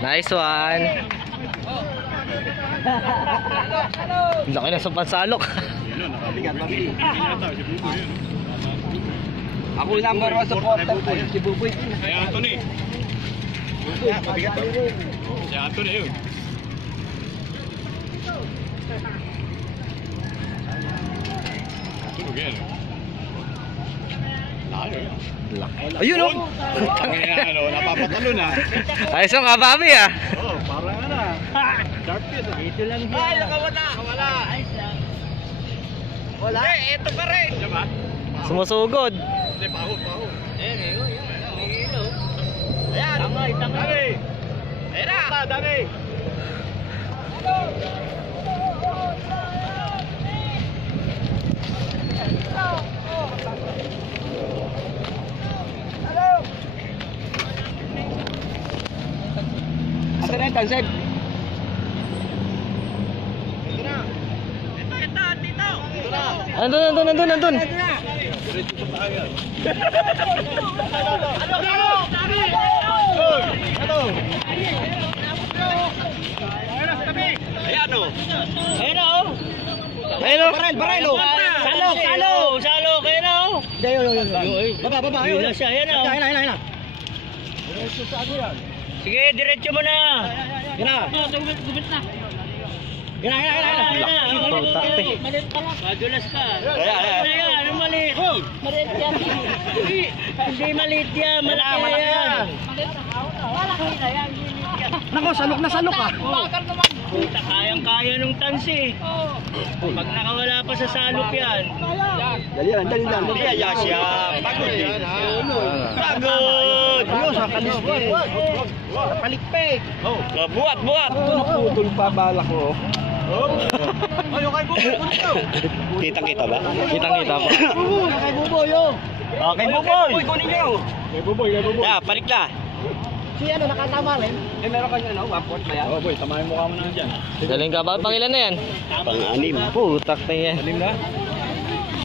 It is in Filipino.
Nice one. Laki na sa pansalok. Ako number 1 supporter ko si Buboy. Ay, Anthony. Si Anthony yun. Ayun, oh. Napapatalo na. Ayos ang kababi, ah. Oo, parang ano. Sharp yun. Dito lang siya. Ay, nakawala. Wala. Eh, ito pa rin. Diba? Sumusugod. Hindi, pahod. Ayan. Tangay. Ayan na. Dami. Asa na yung tansib? Nandun. Ayan o. Ayun, oh. Barel, oh. Salok. Ayan o. Baba. Yun na siya. Ayan o. Ayun. Sige, diretso mo na. Yan na. Madulas ka. Ayan. Ano maliit? Maliit yan. Hindi maliit yan. Malaki yan. Nako, salok ah. Puta, kayang-kaya nung tansi. Pag nakawala pa sa salop yan. Dali lang. Siya. Pagod eh. Pagod. Ayun, sa kalispe. Palikpik. Buhat. Naputol pa bala ko. Kitang-kita ba? Kitang-kita pa. Kay Buboy, oh. Okay, Buboy. Kunin niyo. Kay Buboy. Balik na. Si ano, nakatama rin? Meron kanya ano, 1-4 ba yan? Oh, boy, tamahin mo ka mo na dyan. Galing ka ba? Pangilan na yan? Pang-anim. Putak na yan. Alim na?